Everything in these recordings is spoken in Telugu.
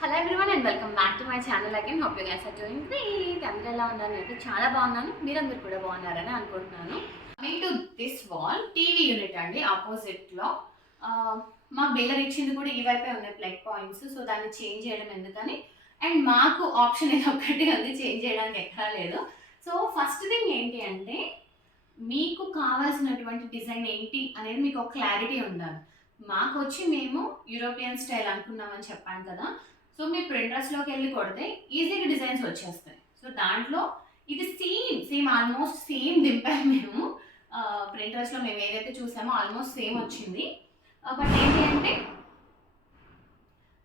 Hello everyone and welcome back to my channel again. Hope you guys are doing great. అందరూ ఎలా ఉన్నారు? అయితే చాలా బాగున్నాను. మీరందరూ కూడా బాగున్నారని అనుకుంటున్నాను. Coming to this wall TV unit అండి. ఆపోజిట్లో మా బిల్లర్ ఇచ్చింది కూడా ఈ వైపే ఉన్నాయి ప్లగ్ పాయింట్స్. సో దాన్ని చేంజ్ చేయడం ఎందుకని, అండ్ మాకు ఆప్షన్ ఇది ఒకటి ఉంది, చేంజ్ చేయడానికి ఎక్కడా లేదు. సో ఫస్ట్ థింగ్ ఏంటి అంటే, మీకు కావాల్సినటువంటి డిజైన్ ఏంటి అనేది మీకు ఒక క్లారిటీ ఉండాలి. మాకు వచ్చి మేము యూరోపియన్ స్టైల్ అనుకున్నామని చెప్పాను కదా. సో మీరు ప్రింటర్స్లోకి వెళ్ళి కొడితే ఈజీగా డిజైన్స్ వచ్చేస్తాయి. సో దాంట్లో ఇది సేమ్ ఆల్మోస్ట్ సేమ్ దింపాము మేము. ప్రింటర్స్లో మేము ఏదైతే చూసామో ఆల్మోస్ట్ సేమ్ వచ్చింది. బట్ ఏంటి అంటే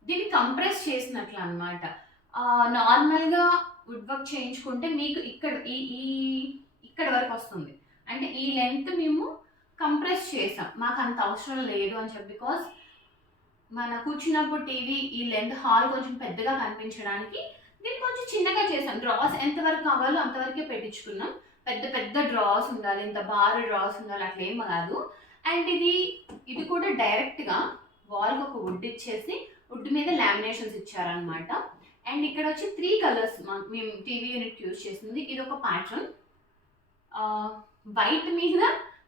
దీన్ని కంప్రెస్ చేసినట్లు అనమాట. నార్మల్గా వుడ్ వర్క్ చేయించుకుంటే మీకు ఇక్కడ ఇక్కడ వరకు వస్తుంది. అంటే ఈ లెంత్ మేము కంప్రెస్ చేసాం, మాకు అంత అవసరం లేదు అని చెప్పి. బికాస్ మన కూర్చున్నప్పుడు టీవీ ఈ లెంత్ హాల్ కొంచెం పెద్దగా కనిపించడానికి దీన్ని కొంచెం చిన్నగా చేసాం. డ్రాస్ ఎంతవరకు కావాలో అంతవరకే పెట్టించుకున్నాం. పెద్ద పెద్ద డ్రాస్ ఉండాలి, ఇంత బాగా డ్రాస్ ఉండాలి అట్లా ఏం కాదు. అండ్ ఇది కూడా డైరెక్ట్గా వాల్కి ఒక వుడ్ ఇచ్చేసి వుడ్ మీద లామినేషన్స్ ఇచ్చారనమాట. అండ్ ఇక్కడ వచ్చి 3 కలర్స్ మేము టీవీ యూనిట్ యూజ్ చేసింది. ఇది ఒక ప్యాటర్న్ వైట్ మీద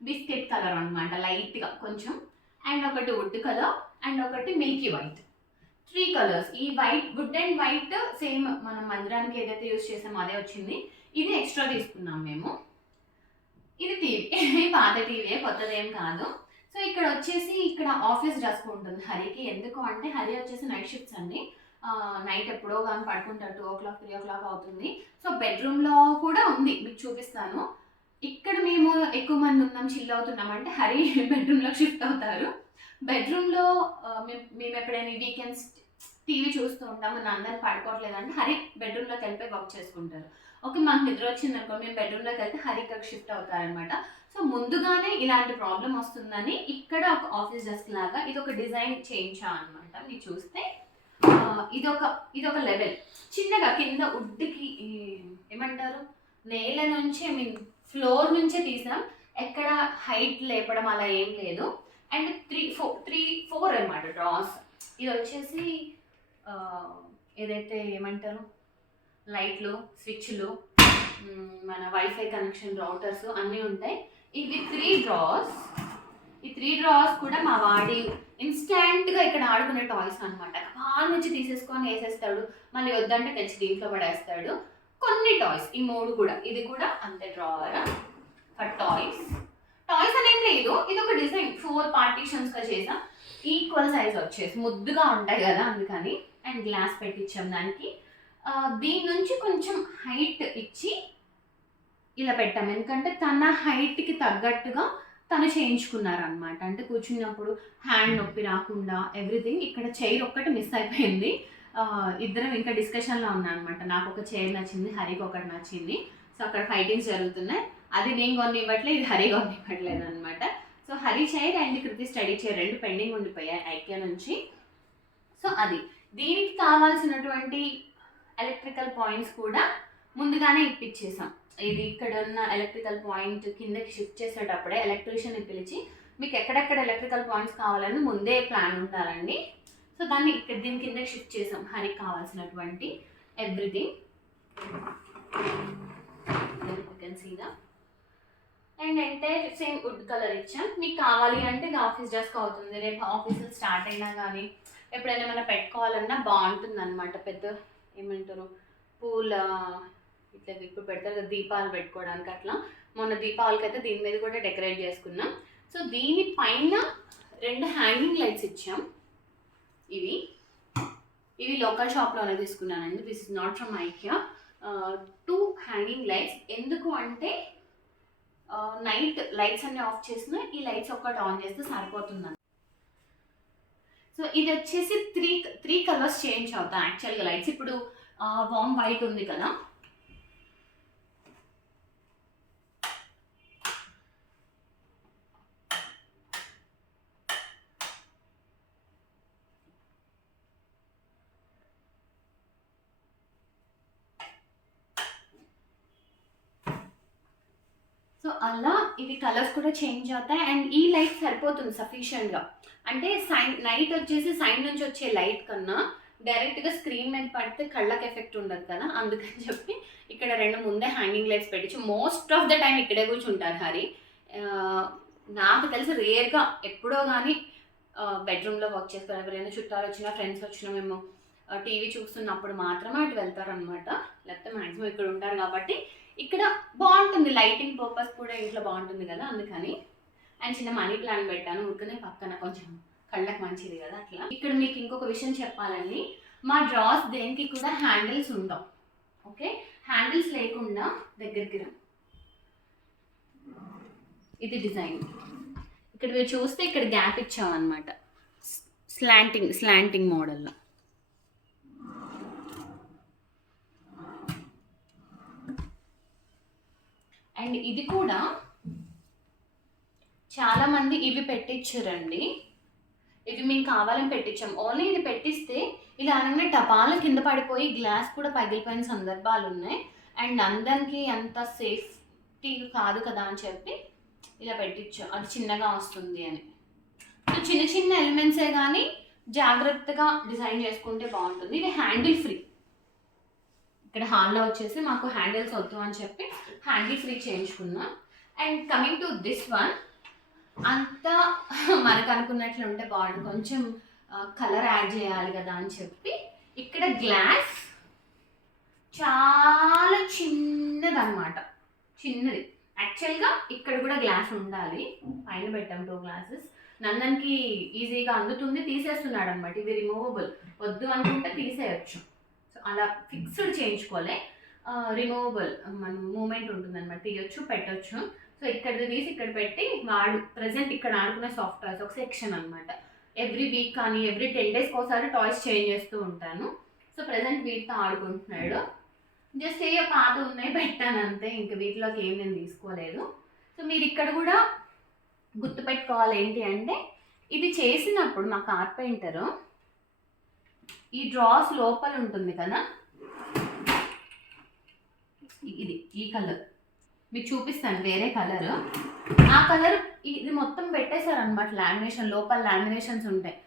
బిస్కెట్ కలర్ అనమాట, లైట్గా కొంచెం. అండ్ ఒకటి వుడ్ కలర్ అండ్ ఒకటి మిల్కీ వైట్. 3 కలర్స్. ఈ white, wood and white same మనం మందిరానికి ఏదైతే యూజ్ చేసామో అదే వచ్చింది. ఇది ఎక్స్ట్రా తీసుకున్నాం మేము. ఇది టీవీ పాత టీవీ, కొత్తదేం కాదు. సో ఇక్కడ వచ్చేసి ఇక్కడ ఆఫీస్ డెస్క్ ఉంటుంది హరికి. ఎందుకు అంటే హరి వచ్చేసి నైట్ షిఫ్ట్స్ అండి. నైట్ ఎప్పుడో కానీ పడుకుంటారు, 2 o'clock 3 o'clock అవుతుంది. సో బెడ్రూమ్లో కూడా ఉంది, మీకు చూపిస్తాను. ఇక్కడ మేము ఎక్కువ మంది ఉన్నాం, చిల్ అవుతున్నాం అంటే హరి బెడ్రూమ్లో షిఫ్ట్ అవుతారు. బెడ్రూమ్లో మేము ఎప్పుడైనా వీకెండ్స్ టీవీ చూస్తూ ఉంటాము, నేను అందరిని పడుకోవట్లేదంటే హరి బెడ్రూమ్లోకి వెళ్ళిపోయి వర్క్ చేసుకుంటారు. ఓకే, మాకు నిద్ర వచ్చింది అనుకో, మేము బెడ్రూమ్లోకి వెళ్తే హరి ఇక్కడికి షిఫ్ట్ అవుతారనమాట. సో ముందుగానే ఇలాంటి ప్రాబ్లం వస్తుందని ఇక్కడ ఒక ఆఫీస్ డెస్క్ లాగా ఇది ఒక డిజైన్ చేయించా అనమాట. మీరు చూస్తే ఇదొక లెవెల్ చిన్నగా కింద వుడ్కి ఏమంటారు, నేల నుంచి ఫ్లోర్ నుంచే తీసాం, ఎక్కడ హైట్ లేపడం అలా ఏం లేదు. అండ్ 3-4 అనమాట డ్రాస్. ఇది వచ్చేసి ఏదైతే ఏమంటారు, లైట్లు, స్విచ్లు, మన వైఫై కనెక్షన్, రౌటర్స్ అన్నీ ఉంటాయి. ఇవి 3 డ్రాస్. ఈ 3 డ్రాస్ కూడా మా వాడి ఇన్స్టాంట్గా ఇక్కడ ఆడుకునే టాయ్స్ అనమాట. కాల్ నుంచి తీసేసుకొని వేసేస్తాడు, మళ్ళీ వద్దంటే తెచ్చి దీంట్లో పడేస్తాడు. కొన్ని టాయ్స్, ఈ 3 కూడా. ఇది కూడా అంతే డ్రావర్ ఫర్ టాయ్స్. టాయ్స్ అనేం లేదు, ఇది ఒక డిజైన్ 4 పార్టీషన్స్గా చేసాం. ఈక్వల్ సైజ్ వచ్చేసి ముద్దుగా ఉంటాయి కదా అందుకని. అండ్ గ్లాస్ పెట్టించాం దానికి. దీని నుంచి కొంచెం హైట్ ఇచ్చి ఇలా పెట్టాం, ఎందుకంటే తన హైట్కి తగ్గట్టుగా తను చేయించుకున్నారనమాట. అంటే కూర్చున్నప్పుడు హ్యాండ్ నొప్పి రాకుండా ఎవ్రీథింగ్. ఇక్కడ చైర్ ఒక్కటి మిస్ అయిపోయింది. ఇద్దరం ఇంకా డిస్కషన్లో ఉన్నాం అనమాట. నాకు ఒక చైర్ నచ్చింది, హరికి ఒకటి నచ్చింది. సో అక్కడ ఫైటింగ్స్ జరుగుతున్నాయి. అది నేను కొన్ని ఇవ్వట్లేదు, ఇది హరి కొన్ని ఇవ్వట్లేదు అనమాట. So Hari chair and Kriti study chair 2 pending ఉండిపోయాయి IKEA నుంచి. సో అది దీనికి కావాల్సినటువంటి ఎలక్ట్రికల్ పాయింట్స్ కూడా ముందుగానే ఇప్పించేసాం. ఇది ఇక్కడ ఉన్న ఎలక్ట్రికల్ పాయింట్ కిందకి షిఫ్ట్ చేసేటప్పుడే ఎలక్ట్రీషియన్ని పిలిచి మీకు ఎక్కడెక్కడ ఎలక్ట్రికల్ పాయింట్స్ కావాలని ముందే ప్లాన్ ఉండాలండి. సో దాన్ని ఇక్కడ దీని కిందకి షిఫ్ట్ చేసాం, హరికి కావాల్సినటువంటి everything. And entire same would colour ఇచ్చాం. మీకు కావాలి అంటే ఇది ఆఫీస్ డెస్క్ అవుతుంది. రేపు ఆఫీసులు స్టార్ట్ అయినా కానీ ఎప్పుడైనా ఏమైనా పెట్టుకోవాలన్నా బాగుంటుంది అనమాట. పెద్ద ఏమంటారు, పూల ఇట్లా ఇప్పుడు పెడతారు కదా దీపాలు పెట్టుకోవడానికి, అట్లా. మొన్న దీపావళికి అయితే దీని మీద కూడా డెకరేట్ చేసుకున్నాం. సో దీనిపైన 2 హ్యాంగింగ్ లైట్స్ ఇచ్చాం. ఇవి లోకల్ షాప్లోనే తీసుకున్నానండి. This is not from IKEA. 2 hanging lights. ఎందుకు అంటే నైట్ లైట్స్ అన్ని ఆఫ్ చేసిన ఈ లైట్స్ ఒక్కటి ఆన్ చేస్తే సరిపోతుందండి. సో ఇది వచ్చేసి 3 కలర్స్ చేంజ్ అవుతాయి యాక్చువల్గా లైట్స్. ఇప్పుడు వామ్ వైట్ ఉంది కదా, సో అలా ఇవి కలర్స్ కూడా చేంజ్ అవుతాయి. అండ్ ఈ లైట్ సరిపోతుంది సఫిషియెంట్గా. అంటే నైట్ వచ్చేసి సైడ్ నుంచి వచ్చే లైట్ కన్నా డైరెక్ట్గా స్క్రీన్ మీద పడితే కళ్ళకి ఎఫెక్ట్ ఉండదు కదా, అందుకని చెప్పి ఇక్కడ 2 ముందే హ్యాంగింగ్ లైట్స్ పెట్టించి మోస్ట్ ఆఫ్ ద టైం ఇక్కడే కూర్చుంటారు హరి. నాకు తెలిసి రేర్గా ఎప్పుడో కానీ బెడ్రూమ్లో వర్క్ చేసుకుని ఎవరైనా చుట్టాలు వచ్చినా ఫ్రెండ్స్ వచ్చినా మేము టీవీ చూస్తున్నప్పుడు మాత్రమే అటు వెళ్తారనమాట. లేకపోతే మ్యాక్సిమం ఇక్కడ ఉంటారు కాబట్టి ఇక్కడ బాగుంటుంది, లైటింగ్ పర్పస్ కూడా ఇంట్లో బాగుంటుంది కదా అందుకని. అండ్ చిన్న మనీ ప్లాంట్ పెట్టాను ఊరికనే పక్కన, కొంచెం కళ్ళకి మంచిది కదా అట్లా. ఇక్కడ మీకు ఇంకొక విషయం చెప్పాలండి, మా డ్రాస్ దేనికి కూడా హ్యాండిల్స్ ఉండవు. ఓకే, హ్యాండిల్స్ లేకుండా దగ్గరికి రా, ఇది డిజైన్. ఇక్కడ మీరు చూస్తే ఇక్కడ గ్యాప్ ఇచ్చామన్నమాట, స్లాంటింగ్ మోడల్లో. అండ్ ఇది కూడా చాలామంది ఇవి పెట్టించారండి, ఇవి మేము కావాలని పెట్టించాం. ఓన్లీ ఇది పెట్టిస్తే ఇలా అనగానే టపాలను కింద పడిపోయి గ్లాస్ కూడా పగిలిపోయిన సందర్భాలు ఉన్నాయి. అండ్ అందరికి అంత సేఫ్టీ కాదు కదా అని చెప్పి ఇలా పెట్టించాం, అది చిన్నగా వస్తుంది అని. సో చిన్న చిన్న ఎలిమెంట్సే కానీ జాగ్రత్తగా డిజైన్ చేసుకుంటే బాగుంటుంది. ఇది హ్యాండిల్ ఫ్రీ. ఇక్కడ హాల్లో వచ్చేసి మాకు హ్యాండిల్స్ వద్దు అని చెప్పి హ్యాండిల్ ఫ్రీ చేయించుకున్నాం. And coming to this one, అంతా మనకు అనుకున్నట్లు ఉంటే బాగుంటుంది, కొంచెం కలర్ యాడ్ చేయాలి కదా అని చెప్పి ఇక్కడ గ్లాస్ చాలా చిన్నది అనమాట, చిన్నది. యాక్చువల్గా ఇక్కడ కూడా గ్లాస్ ఉండాలి, పైన పెట్టాం 2 గ్లాసెస్. నందన్కి ఈజీగా అందుతుంది, తీసేస్తున్నాడు అనమాట. ఇది రిమూవబుల్, వద్దు అనుకుంటే తీసేయచ్చు. సో అలా ఫిక్స్డ్ చేయించుకోలే, రిమూవబుల్ మన మూమెంట్ ఉంటుంది అనమాట, తీయొచ్చు పెట్టచ్చు. సో ఇక్కడ తీసి ఇక్కడ పెట్టి వాడు ప్రజెంట్ ఇక్కడ ఆడుకునే సాఫ్ట్ టాయ్స్ ఒక సెక్షన్ అనమాట. ఎవ్రీ వీక్ కానీ ఎవ్రీ 10 డేస్కి ఒకసారి టాయ్స్ చేంజ్ చేస్తూ ఉంటాను. సో ప్రజెంట్ వీటితో ఆడుకుంటున్నాడు. జస్ట్ ఏ పాత ఉన్నాయి పెట్టాను అంతే, ఇంకా వీటిలోకి ఏం నేను తీసుకోలేదు. సో మీరు ఇక్కడ కూడా గుర్తుపెట్టుకోవాలి ఏంటి అంటే, ఇది చేసినప్పుడు మా కార్పెంటరు ఈ డ్రాస్ లోపల ఉంటుంది కదా, ఇది ఈ కలర్ మీకు చూపిస్తాను, వేరే కలర్. ఆ కలర్ ఇది మొత్తం పెట్టేశారు అనమాట, లామినేషన్ లోపల లామినేషన్స్ ఉంటాయి.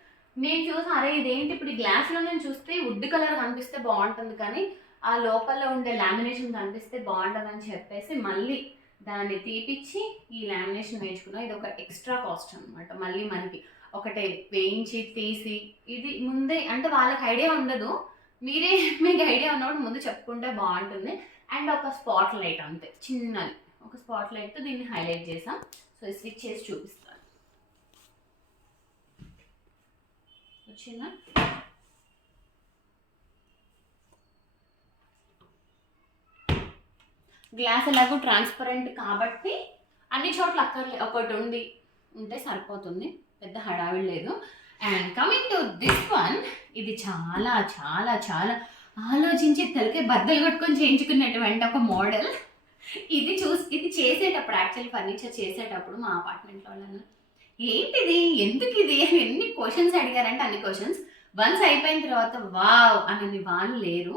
నేను చూసి అరే ఇదేంటి ఇప్పుడు ఈ గ్లాస్లో నేను చూస్తే వుడ్ కలర్ కనిపిస్తే బాగుంటుంది కానీ ఆ లోపల ఉండే లామినేషన్ కనిపిస్తే బాగుంటుంది అని చెప్పేసి మళ్ళీ దాన్ని తీపిచ్చి ఈ లామినేషన్ వేయించుకున్నాం. ఇది ఒక ఎక్స్ట్రా కాస్ట్ అనమాట, మళ్ళీ మనకి ఒకటే వేయించి తీసి. ఇది ముందే అంటే వాళ్ళకి ఐడియా ఉండదు, మీకు ఐడియా ఉన్నప్పుడు ముందు చెప్పుకుంటే బాగుంటుంది. అండ్ ఒక స్పాట్ లైట్ అంతే, చిన్నది ఒక స్పాట్ లైట్తో దీన్ని హైలైట్ చేసాం. సో స్విచ్ చేసి చూపిస్తాను, వచ్చిందా? గ్లాస్ ఎలాగో ట్రాన్స్పరెంట్ కాబట్టి అన్ని చోట్ల ఒకటి ఉంటే సరిపోతుంది, పెద్ద హడావిడి లేదు. And coming to this one, ఇది చాలా చాలా చాలా ఆలోచించి తలకే బద్దలు కొట్టుకొని చేయించుకున్నటువంటి ఒక మోడల్. ఇది చేసేటప్పుడు యాక్చువల్లీ ఫర్నిచర్ చేసేటప్పుడు మా అపార్ట్మెంట్లో వాళ్ళని ఏంటిది ఎందుకు ఇది అని ఎన్ని క్వశ్చన్స్ అడిగారంటే అన్ని క్వశ్చన్స్. వన్స్ అయిపోయిన తర్వాత వావ్ అనేది వాళ్ళు లేరు.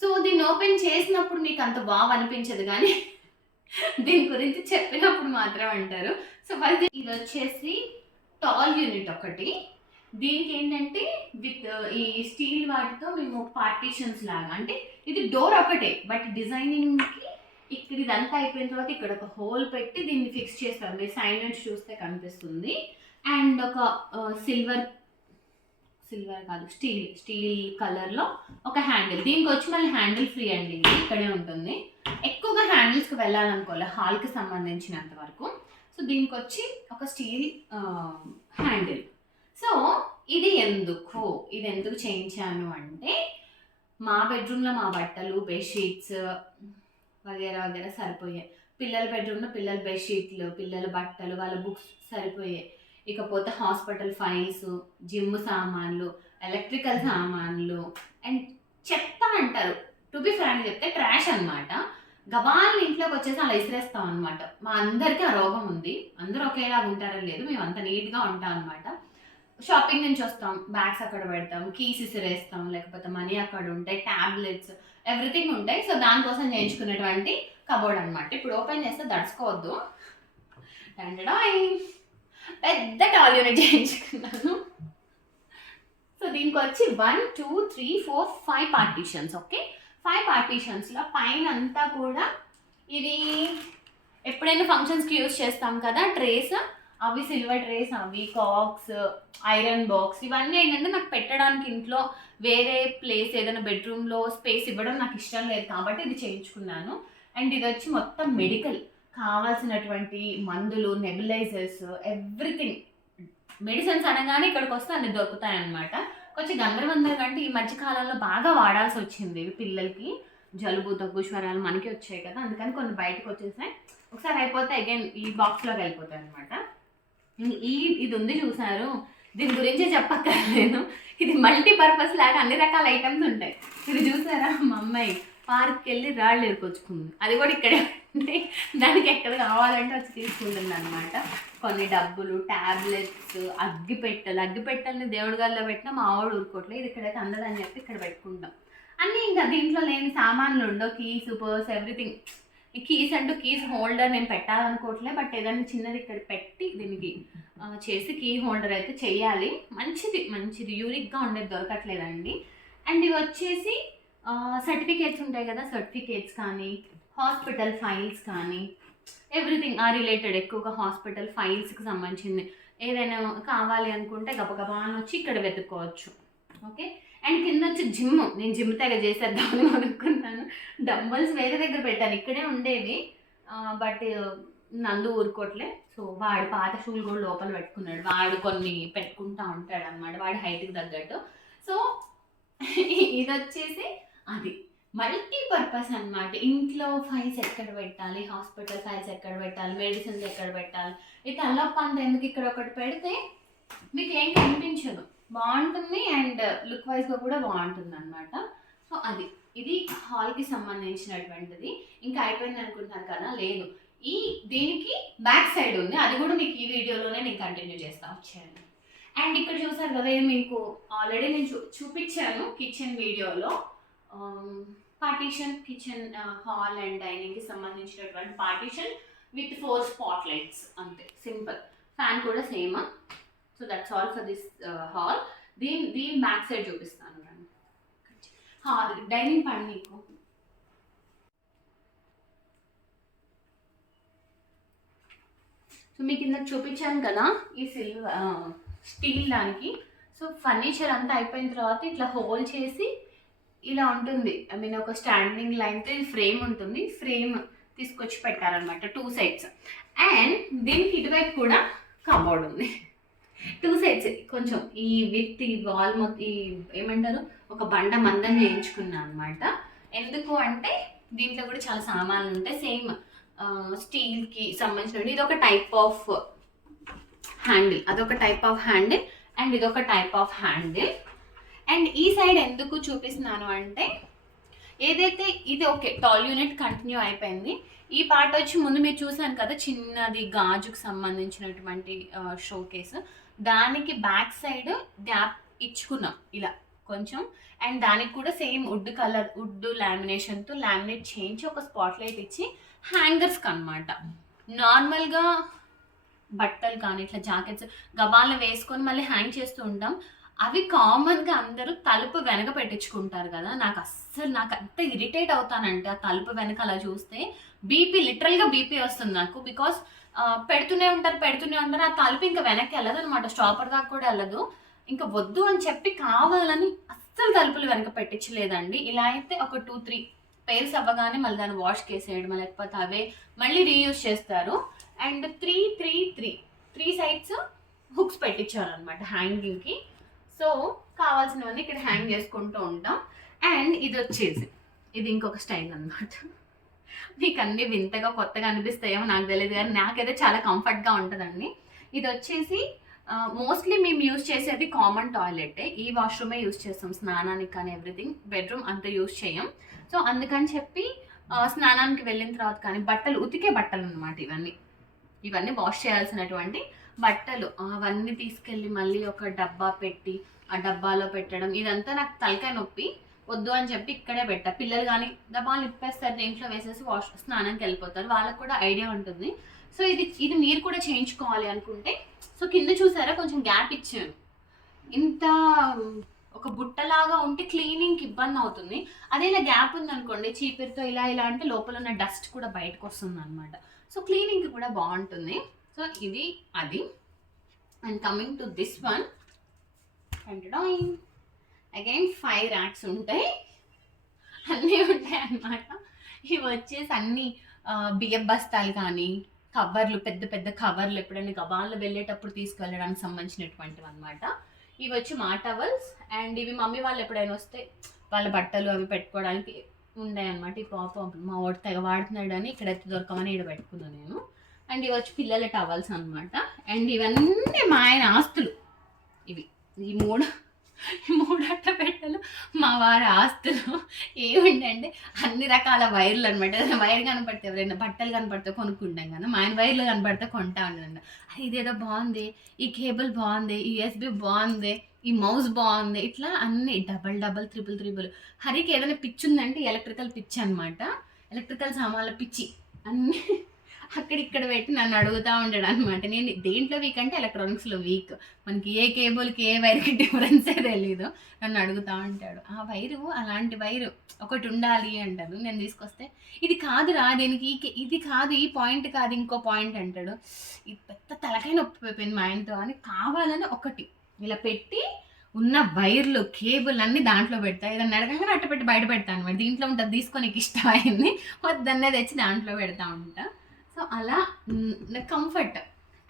సో దీన్ని ఓపెన్ చేసినప్పుడు మీకు అంత వావ్ అనిపించదు కానీ దీని గురించి చెప్పినప్పుడు మాత్రం అంటారు. సో ఫస్ట్ ఇది వచ్చేసి టాల్ యూనిట్ ఒకటి. దీనికి ఏంటంటే విత్ ఈ స్టీల్ వాటితో మేము పార్టీషన్స్ లాగా, అంటే ఇది డోర్ ఒకటే బట్ డిజైనింగ్కి ఇక్కడ ఇదంతా అయిపోయిన తర్వాత ఇక్కడ ఒక హోల్ పెట్టి దీన్ని ఫిక్స్ చేస్తారు. మీరు సైడ్ నుంచి చూస్తే కనిపిస్తుంది. అండ్ ఒక సిల్వర్ కాదు స్టీల్ కలర్లో ఒక హ్యాండిల్. దీనికి వచ్చి మళ్ళీ హ్యాండిల్ ఫ్రీ అండి, ఇది ఇక్కడే ఉంటుంది. ఎక్కువగా హ్యాండిల్స్కి వెళ్ళాలనుకోవాలి హాల్కి సంబంధించినంత వరకు. సో దీనికి వచ్చి ఒక స్టీల్ హ్యాండిల్. సో ఇది ఎందుకు చేయించాను అంటే, మా బెడ్రూమ్లో మా బట్టలు బెడ్షీట్స్ వగేరా సరిపోయాయి. పిల్లల బెడ్రూమ్లో పిల్లల బెడ్షీట్లు, పిల్లల బట్టలు, వాళ్ళ బుక్స్ సరిపోయాయి. ఇకపోతే హాస్పిటల్ ఫైల్స్, జిమ్ సామాన్లు, ఎలక్ట్రికల్ సామాన్లు అండ్ చెత్త అంటారు. టు బి ఫ్రాంక్ చెప్తే ట్రాష్ అనమాట. గబాల్ని ఇంట్లోకి వచ్చేసి అలా ఇసిరేస్తాం అనమాట. మా అందరికీ ఆ రోగం ఉంది, అందరూ ఒకేలాగా ఉంటారని లేదు, మేము అంత నీట్గా ఉంటాం అనమాట. షాపింగ్ నుంచి వస్తాం, బ్యాగ్స్ అక్కడ పెడతాం, కీస్ ఇసిరేస్తాం, లేకపోతే మనీ అక్కడ ఉంటాయి, ట్యాబ్లెట్స్ ఎవ్రీథింగ్ ఉంటాయి. సో దానికోసం చేయించుకున్నటువంటి కబోర్డ్ అనమాట. ఇప్పుడు ఓపెన్ చేస్తే దడుచుకోవద్దు, పెద్ద టాల్ యూనిట్ చేయించుకున్నాను. సో సో దీనికి వచ్చి 1 2 3 4 5 పార్టీషన్స్. ఓకే, 5 పార్టీషన్స్లో పైన అంతా కూడా ఇది ఎప్పుడైనా ఫంక్షన్స్కి యూజ్ చేస్తాం కదా ట్రేస్, అవి సిల్వర్ ట్రేస్, అవి కాక్స్, ఐరన్ బాక్స్, ఇవన్నీ ఏంటంటే నాకు పెట్టడానికి ఇంట్లో వేరే ప్లేస్ ఏదైనా బెడ్రూమ్లో స్పేస్ ఇవ్వడం నాకు ఇష్టం లేదు కాబట్టి ఇది చేయించుకున్నాను. అండ్ ఇది వచ్చి మొత్తం మెడికల్ కావాల్సినటువంటి మందులు, నెబులైజర్స్, ఎవ్రీథింగ్. మెడిసిన్స్ అనగానే ఇక్కడికి వస్తే అన్ని దొరుకుతాయి అన్నమాట. కొంచెం గందరగందరగా అంటే ఈ మధ్యకాలంలో బాగా వాడాల్సి వచ్చింది పిల్లలకి, జలుబు దగ్గు జ్వరాలు మనకి వచ్చాయి కదా, అందుకని కొన్ని బయటకు వచ్చేసాయి. ఒకసారి అయిపోతే అగైన్ ఈ బాక్స్లోకి వెళ్ళిపోతాయి అనమాట. ఇది ఉంది చూసారు, దీని గురించే చెప్పక్కర్లేదు. ఇది మల్టీపర్పస్ లాగా అన్ని రకాల ఐటమ్స్ ఉంటాయి. ఇది చూసారా, మా అమ్మాయి పార్క్కి వెళ్ళి రాళ్ళు ఏరుకొచ్చుకుంది, అది కూడా ఇక్కడే ఉంటాయి. దానికి ఎక్కడ కావాలంటే వచ్చి తీసుకుంటుంది అనమాట. కొన్ని డబ్బులు, ట్యాబ్లెట్స్, అగ్గిపెట్టెల్ని దేవుడి గారిలో పెట్టినా మా ఆవిడ ఊరుకోవట్లేదు, ఇది ఇక్కడైతే అందదని చెప్పి ఇక్కడ పెట్టుకుంటాం. అన్నీ ఇంకా దీంట్లో లేని సామాన్లు ఉండవు, కీస్, పర్స్, ఎవ్రీథింగ్. ఈ కీస్ అంటూ కీస్ హోల్డర్ నేను పెట్టాలనుకోవట్లే, బట్ ఏదైనా చిన్నది ఇక్కడ పెట్టి దీనికి చేసి కీ హోల్డర్ అయితే చెయ్యాలి. మంచిది యూనిక్గా ఉండేది దొరకట్లేదండి. అండ్ ఇవి వచ్చేసి సర్టిఫికేట్స్ ఉంటాయి కదా, సర్టిఫికేట్స్ కానీ హాస్పిటల్ ఫైల్స్ కానీ ఎవ్రీథింగ్ ఆ రిలేటెడ్, ఎక్కువగా హాస్పిటల్ ఫైల్స్కి సంబంధించింది ఏదైనా కావాలి అనుకుంటే గబగబా అని వచ్చి ఇక్కడ వెతుక్కోవచ్చు. ఓకే, అండ్ కింద వచ్చి జిమ్, నేను జిమ్ తెగ చేసేద్దామని అనుకున్నాను. డంబల్స్ వేరే దగ్గర పెట్టాను, ఇక్కడే ఉండేవి, బట్ నందు ఊరుకోవట్లే. సో వాడు పాత షూలు కూడా లోపల పెట్టుకున్నాడు, వాడు కొన్ని పెట్టుకుంటా ఉంటాడు అనమాట వాడి హైట్కి తగ్గట్టు. సో ఇది వచ్చేసి అది మల్టీపర్పస్ అనమాట. ఇంట్లో ఫైల్స్ ఎక్కడ పెట్టాలి, హాస్పిటల్ ఫైల్స్ ఎక్కడ పెట్టాలి, మెడిసిన్స్ ఎక్కడ పెట్టాలి, ఈ తలనొప్పి అంత ఎందుకు ఇక్కడ ఒకటి పెడితే మీకు ఏం కనిపించదు, బాగుంటుంది. అండ్ లుక్ వైజ్గా కూడా బాగుంటుంది అనమాట. సో ఇది హాల్కి సంబంధించినటువంటిది. ఇంకా అయిపోయింది అనుకుంటున్నాను కదా, లేదు, దీనికి బ్యాక్ సైడ్ ఉంది, అది కూడా మీకు ఈ వీడియోలోనే నేను కంటిన్యూ చేస్తా వచ్చాను. అండ్ ఇక్కడ చూసారు కదా, మీకు ఆల్రెడీ నేను చూపించాను కిచెన్ వీడియోలో. పార్టీషన్, కిచెన్, హాల్ అండ్ డైనింగ్కి సంబంధించినటువంటి పార్టీషన్ విత్ 4 స్పాట్ లైట్స్, అంతే, సింపుల్. ఫ్యాన్ కూడా same. So that's all for this hall. దీని బ్యాక్ సైడ్ చూపిస్తాను. డైనింగ్ పని మీకు సో మీకు ఇందాక చూపించాను కదా ఈ స్టీల్ దానికి. సో ఫర్నిచర్ అంతా అయిపోయిన తర్వాత ఇట్లా హోల్ చేసి ఇలా ఉంటుంది. ఐ మీన్ ఒక స్టాండింగ్ లైన్తో ఫ్రేమ్ ఉంటుంది, ఫ్రేమ్ తీసుకొచ్చి పెట్టారనమాట 2 sides. అండ్ దీనికి ఇటువైపు కూడా కబోర్డ్ ఉంది, 2 sides. కొంచెం ఈ విత్ ఈ వాల్ మొత్తం ఈ ఏమంటారు ఒక బండ మందం చేయించుకున్నాను అనమాట. ఎందుకు అంటే దీంట్లో కూడా చాలా సామాన్లు ఉంటాయి, సేమ్ స్టీల్కి సంబంధించిన. ఇది ఒక టైప్ ఆఫ్ హ్యాండిల్, అదొక టైప్ ఆఫ్ హ్యాండిల్, అండ్ ఇదొక టైప్ ఆఫ్ హ్యాండిల్. అండ్ ఈ సైడ్ ఎందుకు చూపిస్తున్నాను అంటే ఏదైతే ఇది ఓకే టాల్ యూనిట్ కంటిన్యూ అయిపోయింది. ఈ పార్ట్ వచ్చి ముందు మీరు చూసాను కదా చిన్నది గాజుకు సంబంధించినటువంటి షో కేసు, దానికి బ్యాక్ సైడ్ గ్యాప్ ఇచ్చుకున్నాం ఇలా కొంచెం. అండ్ దానికి కూడా సేమ్ వుడ్ లామినేషన్తో లామినేట్ చేయించి ఒక స్పాట్ లైట్ ఇచ్చి హ్యాంగర్స్కి అనమాట. నార్మల్గా బట్టలు కానీ ఇట్లా జాకెట్స్ గబాలను వేసుకొని మళ్ళీ హ్యాంగ్ చేస్తూ ఉంటాం, అవి కామన్గా అందరూ తలుపు వెనక పెట్టించుకుంటారు కదా. నాకు అంత ఇరిటేట్ అవుతానంటే ఆ తలుపు వెనక అలా చూస్తే లిటరల్గా బీపీ వస్తుంది నాకు. బికాస్ పెడుతూనే ఉంటారు, ఆ తలుపు ఇంకా వెనక్కి వెళ్ళదు అనమాట, స్టాపర్ దాకా కూడా వెళ్ళదు. ఇంకా వద్దు అని చెప్పి కావాలని అస్సలు తలుపులు వెనక పెట్టించలేదండి. ఇలా అయితే ఒక 2-3 pairs అవ్వగానే మళ్ళీ దాన్ని వాష్ చేసేయడం, లేకపోతే అవే మళ్ళీ రీయూజ్ చేస్తారు. అండ్ 3 sides హుక్స్ పెట్టించారు అనమాట హ్యాంగింగ్కి. సో కావాల్సినవన్నీ ఇక్కడ హ్యాంగ్ చేసుకుంటూ ఉంటాం. అండ్ ఇది ఇంకొక స్టైల్ అనమాట. మీకు అన్ని వింతగా కొత్తగా అనిపిస్తాయేమో నాకు తెలియదు, కానీ నాకైతే చాలా కంఫర్ట్గా ఉంటుందండి. ఇది వచ్చేసి మోస్ట్లీ మేము యూజ్ చేసేది కామన్ టాయిలెట్, ఈ వాష్రూమే యూజ్ చేస్తాం స్నానానికి కానీ ఎవ్రీథింగ్. బెడ్రూమ్ అంతా యూజ్ చేయం. సో అందుకని చెప్పి స్నానానికి వెళ్ళిన తర్వాత కానీ ఉతికే బట్టలు అనమాట, ఇవన్నీ వాష్ చేయాల్సినటువంటి బట్టలు, అవన్నీ తీసుకెళ్ళి మళ్ళీ ఒక డబ్బా పెట్టి ఆ డబ్బాలో పెట్టడం, ఇదంతా నాకు తలకాయ నొప్పి. వద్దు అని చెప్పి ఇక్కడే పెట్టా. పిల్లలు కానీ డబ్బాలు ఇప్పేస్తారు, దేంట్లో వేసేసి స్నానానికి వెళ్ళిపోతారు, వాళ్ళకు కూడా ఐడియా ఉంటుంది. సో ఇది మీరు కూడా చేయించుకోవాలి అనుకుంటే, సో కింద చూసారా కొంచెం గ్యాప్ ఇచ్చాను. ఇంత ఒక బుట్టలాగా ఉంటే క్లీనింగ్కి ఇబ్బంది అవుతుంది. అదే ఇలా గ్యాప్ ఉందనుకోండి చీపిరితో ఇలా ఇలా అంటే లోపల ఉన్న డస్ట్ కూడా బయటకు వస్తుంది అనమాట. సో క్లీనింగ్కి కూడా బాగుంటుంది. సో ఇది అది. And coming to this one, again 5 racks ఉంటాయి, అన్నీ ఉంటాయి అన్నమాట. ఇవి వచ్చేసి అన్ని బియ్యం బస్తాలు కానీ కవర్లు, పెద్ద పెద్ద కవర్లు ఎప్పుడైనా గబాల్లో వెళ్ళేటప్పుడు తీసుకెళ్ళడానికి సంబంధించినటువంటివి అనమాట. ఇవి వచ్చి మా టవల్స్. అండ్ ఇవి మమ్మీ వాళ్ళు ఎప్పుడైనా వస్తే వాళ్ళ బట్టలు అవి పెట్టుకోవడానికి ఉన్నాయి అనమాట. ఈ మా వాడు తెగ వాడుతున్నాడు అని ఇక్కడైతే దొరకమని ఇక్కడ పెట్టుకున్నాను నేను. అండ్ ఇవి వచ్చి పిల్లల టవల్స్ అనమాట. అండ్ ఇవన్నీ మా ఆయన ఆస్తులు. ఇవి ఈ మూడు అట్ట పెట్టలు మా వారి ఆస్తులు. ఏమిటంటే అన్ని రకాల వైర్లు అనమాట. ఏదైనా వైర్ కనపడితే, ఎవరైనా బట్టలు కనపడితే కొనుక్కుంటాం కదా, మా ఆయన వైర్లు కనపడితే కొంటా ఉండదండి. అది ఇదేదో బాగుంది, ఈ కేబుల్ బాగుంది, ఈ USB బాగుంది, ఈ మౌస్ బాగుంది, ఇట్లా అన్ని డబల్ త్రిబుల్. హరికి ఏదైనా పిచ్చి ఉందంటే ఎలక్ట్రికల్ పిచ్చి అనమాట. ఎలక్ట్రికల్ సామాన్ల పిచ్చి అన్నీ అక్కడిక్కడ పెట్టి నన్ను అడుగుతూ ఉంటాడు అనమాట. నేను దేంట్లో వీక్ అంటే ఎలక్ట్రానిక్స్లో వీక్. మనకి ఏ కేబుల్కి ఏ వైర్కి డిఫరెన్సే తెలీదు. నన్ను అడుగుతూ ఉంటాడు, ఆ వైరు అలాంటి వైరు ఒకటి ఉండాలి అంటారు. నేను తీసుకొస్తే ఇది కాదురా, దీనికి ఇది కాదు, ఈ పాయింట్ కాదు, ఇంకో పాయింట్ అంటాడు. ఇది పెద్ద తలకాయ నొప్పి అయిపోయింది మా ఆయనతో అని కావాలని ఒకటి ఇలా పెట్టి ఉన్న వైర్లు కేబుల్ అన్నీ దాంట్లో పెడతా. ఏదన్నా అడగంగానే అట్ట పెట్టి బయట పెడతాను అనమాట. దీంట్లో ఉంటుంది, తీసుకొని ఇష్టమైంది వద్దన్నే తెచ్చి దాంట్లో పెడతా ఉంటా. సో అలా కంఫర్ట్.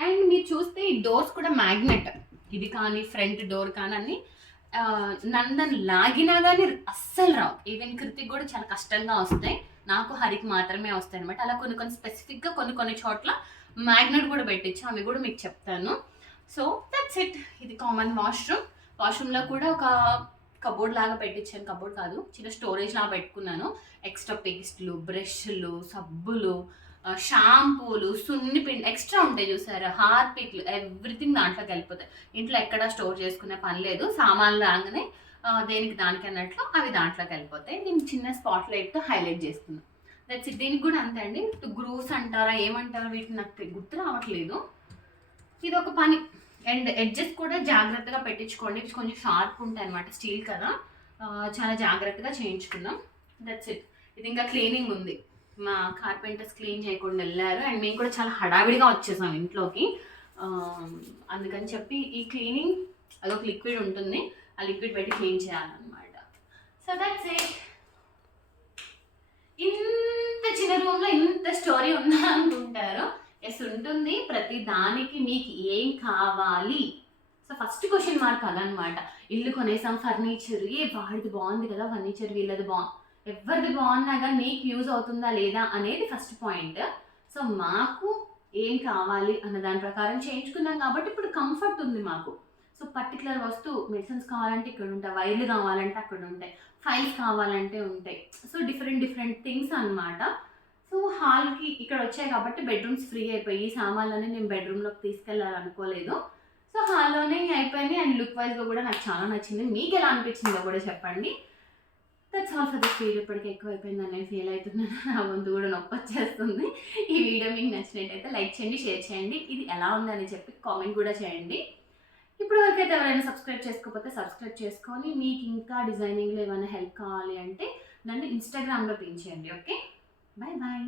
అండ్ మీరు చూస్తే ఈ డోర్స్ కూడా మ్యాగ్నెట్, ఇది కానీ ఫ్రంట్ డోర్ కానీ అన్ని నన్ను లాగినా కానీ అస్సలు రావు. ఈవెన్ కృతికి కూడా చాలా కష్టంగా వస్తాయి, నాకు హరికి మాత్రమే వస్తాయి అనమాట. అలా కొన్ని స్పెసిఫిక్గా కొన్ని చోట్ల మ్యాగ్నెట్ కూడా పెట్టించు, అవి కూడా మీకు చెప్తాను. So that's it. ఇది కామన్ వాష్రూమ్లో కూడా ఒక కబోర్డ్ లాగా పెట్టించాను. కబోర్డ్ కాదు, చిన్న స్టోరేజ్ లాగా పెట్టుకున్నాను. ఎక్స్ట్రా పేస్ట్లు, బ్రష్లు, సబ్బులు, షాంపూలు, సున్నిపిండి ఎక్స్ట్రా ఉంటాయి చూసారా, హార్పిక్లు, ఎవ్రీథింగ్ దాంట్లోకి వెళ్ళిపోతాయి. ఇంట్లో ఎక్కడా స్టోర్ చేసుకునే పని లేదు. సామాన్లు రాగానే దేనికి దానికి అన్నట్లు అవి దాంట్లోకి వెళ్ళిపోతాయి. నేను చిన్న స్పాట్ లైట్తో హైలైట్ చేసుకున్నాను. That's it. దీనికి కూడా అంతే అండి. గ్రూవ్స్ అంటారా ఏమంటారా వీటిని నాకు గుర్తు రావట్లేదు. ఇది ఒక పని. అండ్ ఎడ్జెస్ కూడా జాగ్రత్తగా పెట్టించుకోండి, కొంచెం షార్ప్ ఉంటాయి అనమాట, స్టీల్ కదా, చాలా జాగ్రత్తగా చేయించుకున్నాం. That's it. ఇది ఇంకా క్లీనింగ్ ఉంది, మా కార్పెంటర్స్ క్లీన్ చేయకుండా వెళ్ళారు. అండ్ మేము కూడా చాలా హడావిడిగా వచ్చేసాం ఇంట్లోకి. అందుకని చెప్పి ఈ క్లీనింగ్ అదొక లిక్విడ్ ఉంటుంది, ఆ లిక్విడ్ పెట్టి క్లీన్ చేయాలన్నమాట. So that's it. ఇంత చిన్న రూమ్లో ఇంత స్టోరీ ఉందా అనుకుంటారు. ఎస్ ఉంటుంది. ప్రతి దానికి మీకు ఏం కావాలి. సో ఫస్ట్ క్వశ్చన్ మార్క్ అదనమాట. ఇల్లు కొనేసాం, ఫర్నిచర్ వాడిది బాగుంది కదా, ఫర్నిచర్ వీళ్ళది ఎవరిది బాగున్నా కానీ నీకు యూజ్ అవుతుందా లేదా అనేది ఫస్ట్ పాయింట్. సో మాకు ఏం కావాలి అన్న దాని ప్రకారం చేయించుకున్నాం కాబట్టి ఇప్పుడు కంఫర్ట్ ఉంది మాకు. సో పర్టికులర్ వస్తువు, మెడిసిన్స్ కావాలంటే ఇక్కడ ఉంటాయి, వైర్లు కావాలంటే అక్కడ ఉంటాయి, ఫైల్స్ కావాలంటే ఉంటాయి. సో డిఫరెంట్ థింగ్స్ అనమాట. సో హాల్కి ఇక్కడ వచ్చాయి కాబట్టి బెడ్రూమ్స్ ఫ్రీ అయిపోయి ఈ సామాన్లన్నీ నేను బెడ్రూమ్లోకి తీసుకెళ్ళాలనుకోలేదు. సో హాల్లోనే అయిపోయింది. అండ్ లుక్ వైజ్గా కూడా నాకు చాలా నచ్చింది. మీకు ఎలా అనిపించిందో కూడా చెప్పండి. That's all for this video. ఇప్పటికీ ఎక్కువ అయిపోయిందని నేను ఫీల్ అవుతున్నాను, నా వంతు కూడా నొప్పి వచ్చేస్తుంది. ఈ వీడియో మీకు నచ్చినట్టయితే లైక్ చేయండి, షేర్ చేయండి, ఇది ఎలా ఉందని చెప్పి కామెంట్ కూడా చేయండి. ఇప్పుడు వరకైతే ఎవరైనా సబ్స్క్రైబ్ చేసుకోకపోతే సబ్స్క్రైబ్ చేసుకొని, మీకు ఇంకా డిజైనింగ్లో ఏమైనా హెల్ప్ కావాలి అంటే నన్ను ఇన్స్టాగ్రామ్లో పిన్ చేయండి. Okay, bye.